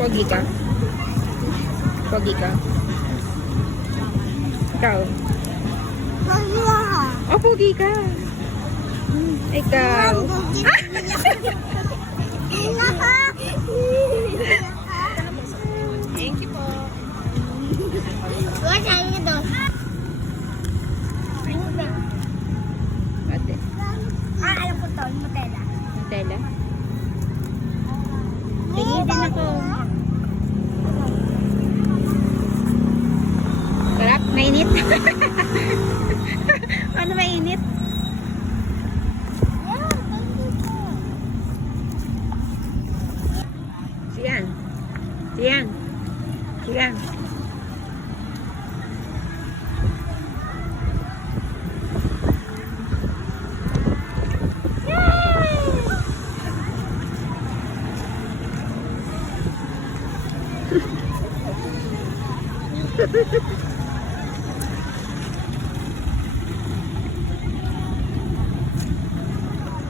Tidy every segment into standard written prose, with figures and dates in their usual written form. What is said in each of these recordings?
Pogi ka? Pogi ka? Ikaw? Oh, pogi ka. Ikaw? Thank you po. Ate. Alam ko to, Nutella. Nutella? Tingin din ako. Sarap? Mainit? Ano mainit? Siyan. Siyan. Siyan.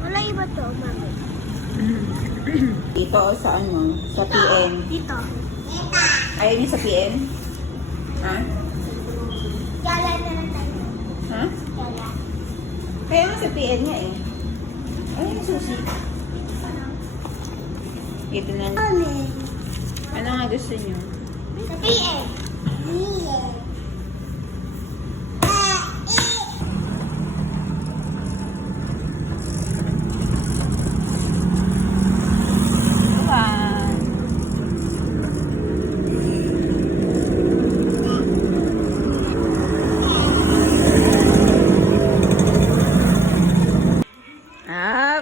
Wala iba to, mami. Dito sa ano? Sa PM. Dito. Ayaw niyo sa PM? Ha? Gala na lang tayo. Ha? Gala. Kaya nga sa PM nga eh. Ay, yung susi. Ito na. Mami. Ano nga gusto niyo? Sa PM.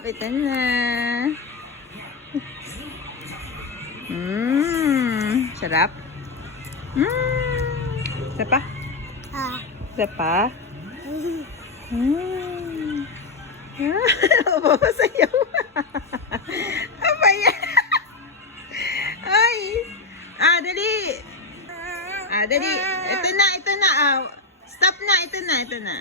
Ito na. Sarap. Isa pa? Isa pa? Mapapasayaw. Apa yan? Ay. Dali. Dali. Ito na, ito na. Stop na, ito na, ito na.